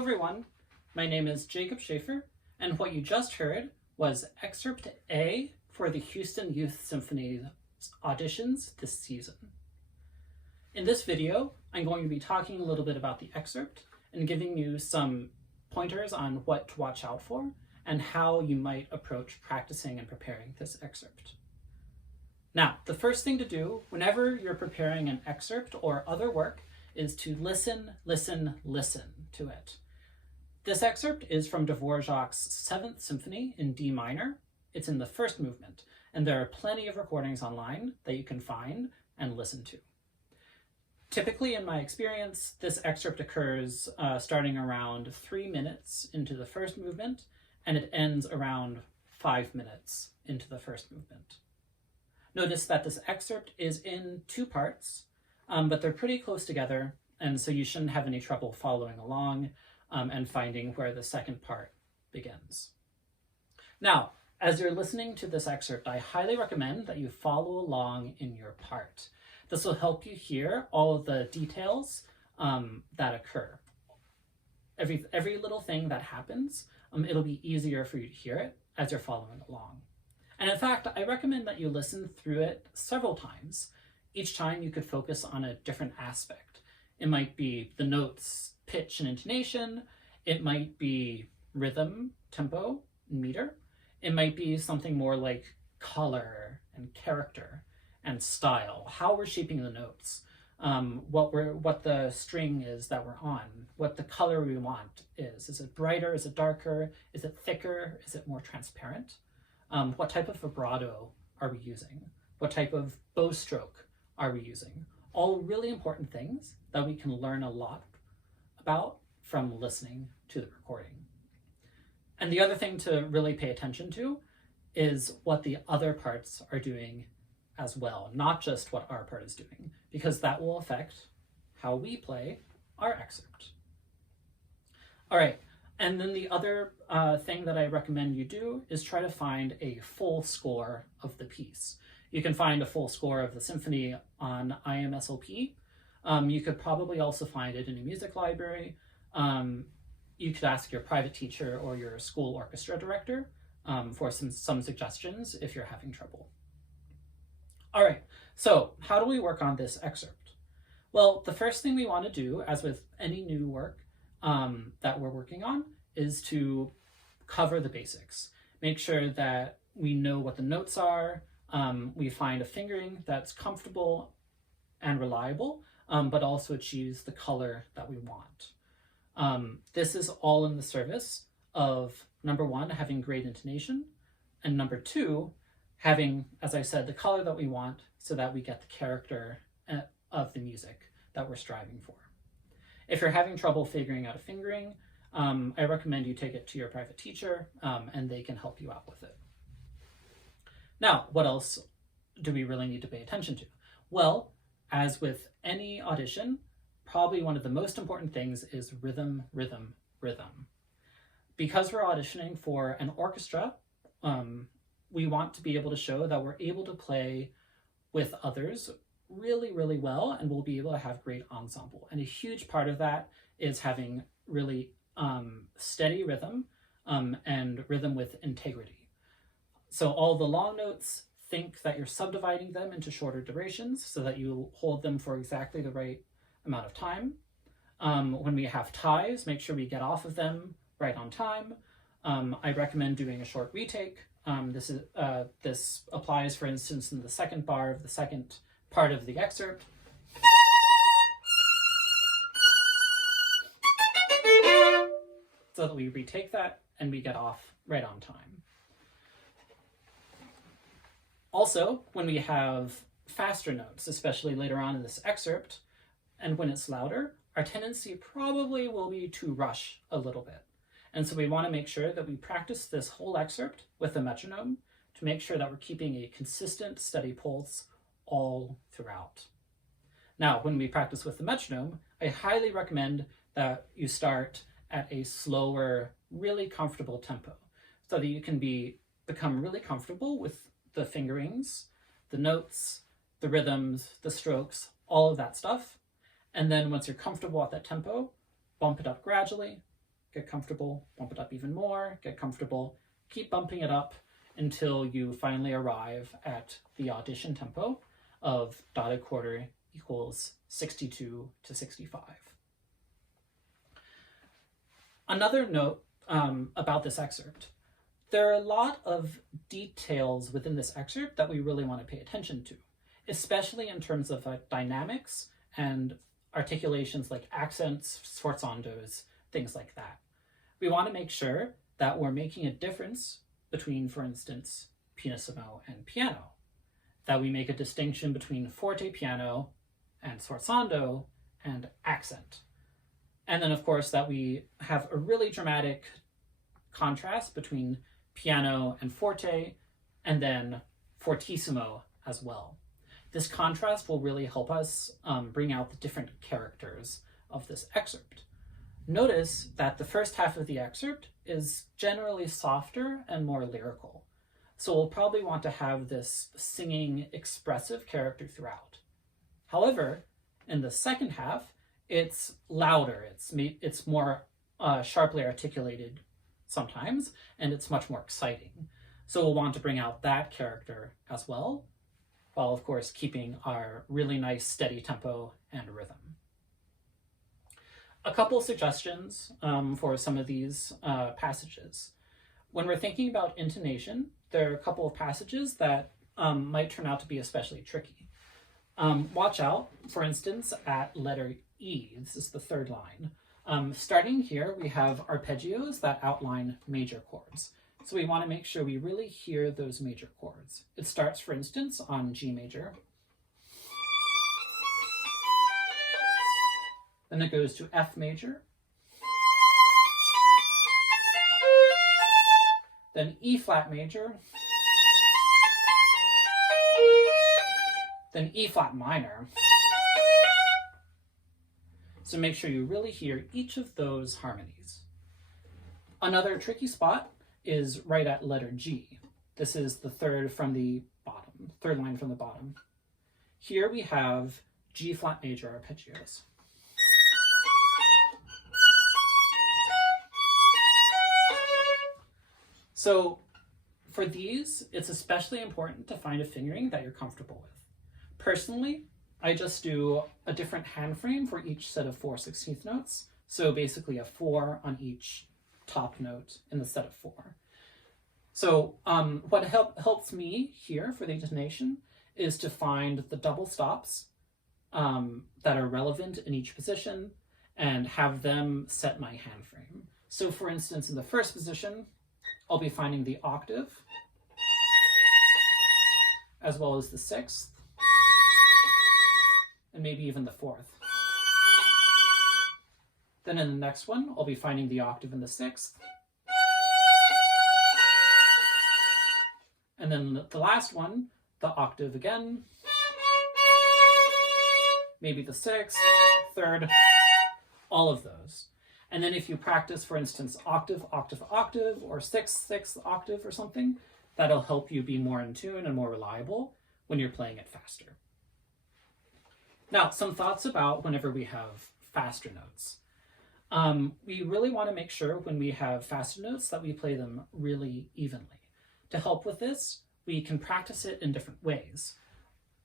everyone, my name is Jacob Schafer, and what you just heard was Excerpt A for the Houston Youth Symphony auditions this season. In this video, I'm going to be talking a little bit about the excerpt and giving you some pointers on what to watch out for and how you might approach practicing and preparing this excerpt. Now, the first thing to do whenever you're preparing an excerpt or other work is to listen, listen, listen to it. This excerpt is from Dvorak's 7th Symphony in D minor. It's in the first movement, and there are plenty of recordings online that you can find and listen to. Typically, in my experience, this excerpt occurs starting around 3 minutes into the first movement, and it ends around 5 minutes into the first movement. Notice that this excerpt is in 2 parts, but they're pretty close together, and so you shouldn't have any trouble following along and finding where the second part begins. Now, as you're listening to this excerpt, I highly recommend that you follow along in your part. This will help you hear all of the details that occur. Every little thing that happens, it'll be easier for you to hear it as you're following along. And in fact, I recommend that you listen through it several times. Each time you could focus on a different aspect. It might be the notes, pitch and intonation. It might be rhythm, tempo, meter. It might be something more like color and character and style, how we're shaping the notes, what the string is that we're on, what the color we want is. Is it brighter? Is it darker? Is it thicker? Is it more transparent? What type of vibrato are we using? What type of bow stroke are we using? All really important things that we can learn a lot about from listening to the recording. And the other thing to really pay attention to is what the other parts are doing as well, not just what our part is doing, because that will affect how we play our excerpt. All right, and then the other thing that I recommend you do is try to find a full score of the piece. You can find a full score of the symphony on IMSLP. You could probably also find it in a music library. You could ask your private teacher or your school orchestra director for some suggestions if you're having trouble. All right, so how do we work on this excerpt? Well, the first thing we want to do, as with any new work that we're working on, is to cover the basics. Make sure that we know what the notes are. We find a fingering that's comfortable and reliable, but also achieves the color that we want. This is all in the service of, number 1, having great intonation, and number 2, having, as I said, the color that we want so that we get the character of the music that we're striving for. If you're having trouble figuring out a fingering, I recommend you take it to your private teacher and they can help you out with it. Now, what else do we really need to pay attention to? Well, as with any audition, probably one of the most important things is rhythm, rhythm, rhythm. Because we're auditioning for an orchestra, we want to be able to show that we're able to play with others really, really well, and we'll be able to have great ensemble. And a huge part of that is having really steady rhythm and rhythm with integrity. So all the long notes, think that you're subdividing them into shorter durations so that you hold them for exactly the right amount of time. When we have ties, make sure we get off of them right on time. I recommend doing a short retake. This applies, for instance, in the second bar of the second part of the excerpt. So that we retake that and we get off right on time. Also, when we have faster notes, especially later on in this excerpt, and when it's louder, our tendency probably will be to rush a little bit. And so we want to make sure that we practice this whole excerpt with a metronome to make sure that we're keeping a consistent, steady pulse all throughout. Now, when we practice with the metronome, I highly recommend that you start at a slower, really comfortable tempo so that you can become really comfortable with the fingerings, the notes, the rhythms, the strokes, all of that stuff. And then once you're comfortable at that tempo, bump it up gradually, get comfortable, bump it up even more, get comfortable, keep bumping it up until you finally arrive at the audition tempo of dotted quarter equals 62 to 65. Another note about this excerpt. There are a lot of details within this excerpt that we really want to pay attention to, especially in terms of dynamics and articulations like accents, sforzandos, things like that. We want to make sure that we're making a difference between, for instance, pianissimo and piano, that we make a distinction between forte piano and sforzando and accent. And then, of course, that we have a really dramatic contrast between piano and forte, and then fortissimo as well. This contrast will really help us bring out the different characters of this excerpt. Notice that the first half of the excerpt is generally softer and more lyrical. So we'll probably want to have this singing, expressive character throughout. However, in the second half, it's louder, it's more sharply articulated sometimes, and it's much more exciting. So we'll want to bring out that character as well, while of course keeping our really nice steady tempo and rhythm. A couple suggestions for some of these passages. When we're thinking about intonation, there are a couple of passages that might turn out to be especially tricky. Watch out, for instance, at letter E. This is the third line. Starting here, we have arpeggios that outline major chords. So we want to make sure we really hear those major chords. It starts, for instance, on G major. Then it goes to F major. Then E flat major. Then E flat minor. So make sure you really hear each of those harmonies. Another tricky spot is right at letter G. This is the third from the bottom, third line from the bottom. Here we have G flat major arpeggios. So for these, it's especially important to find a fingering that you're comfortable with. Personally, I just do a different hand frame for each set of 4 16th notes. So basically a 4 on each top note in the set of 4. So what helps me here for the intonation is to find the double stops that are relevant in each position and have them set my hand frame. So for instance, in the first position, I'll be finding the octave, as well as the 6th, and maybe even the 4th. Then in the next one, I'll be finding the octave in the 6th. And then the last one, the octave again, maybe the 6th, 3rd, all of those. And then if you practice, for instance, octave, octave, octave, or 6th, 6th octave or something, that'll help you be more in tune and more reliable when you're playing it faster. Now, some thoughts about whenever we have faster notes. We really want to make sure when we have faster notes that we play them really evenly. To help with this, we can practice it in different ways.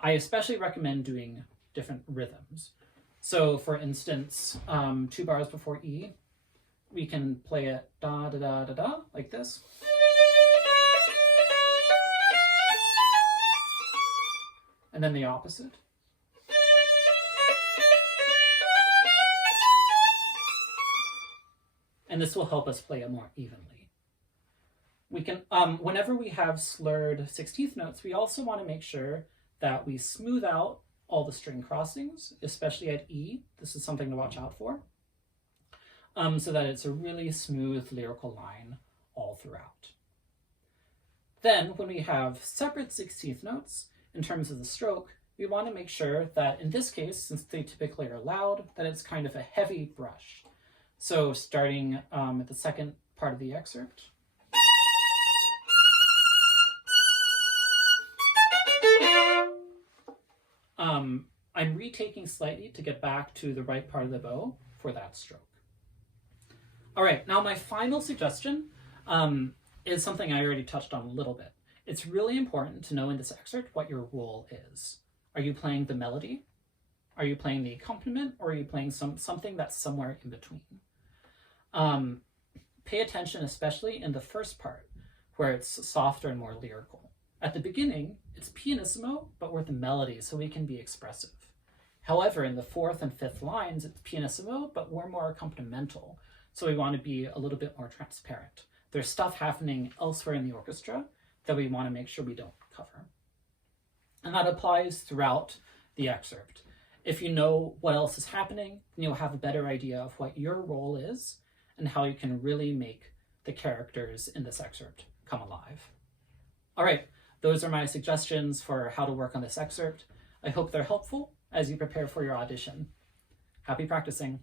I especially recommend doing different rhythms. So for instance, 2 bars before E, we can play it da da da da da, like this. And then the opposite. And this will help us play it more evenly. We can, whenever we have slurred 16th notes, we also want to make sure that we smooth out all the string crossings, especially at E. This is something to watch out for, so that it's a really smooth lyrical line all throughout. Then, when we have separate 16th notes, in terms of the stroke, we want to make sure that, in this case, since they typically are loud, that it's kind of a heavy brush. So starting at the second part of the excerpt. I'm retaking slightly to get back to the right part of the bow for that stroke. All right, now my final suggestion is something I already touched on a little bit. It's really important to know in this excerpt what your role is. Are you playing the melody? Are you playing the accompaniment? Or are you playing something that's somewhere in between? Pay attention especially in the first part, where it's softer and more lyrical. At the beginning, it's pianissimo, but with the melody, so we can be expressive. However, in the fourth and fifth lines, it's pianissimo, but we're more accompaniment,al, so we want to be a little bit more transparent. There's stuff happening elsewhere in the orchestra that we want to make sure we don't cover. And that applies throughout the excerpt. If you know what else is happening, then you'll have a better idea of what your role is and how you can really make the characters in this excerpt come alive. All right, those are my suggestions for how to work on this excerpt. I hope they're helpful as you prepare for your audition. Happy practicing.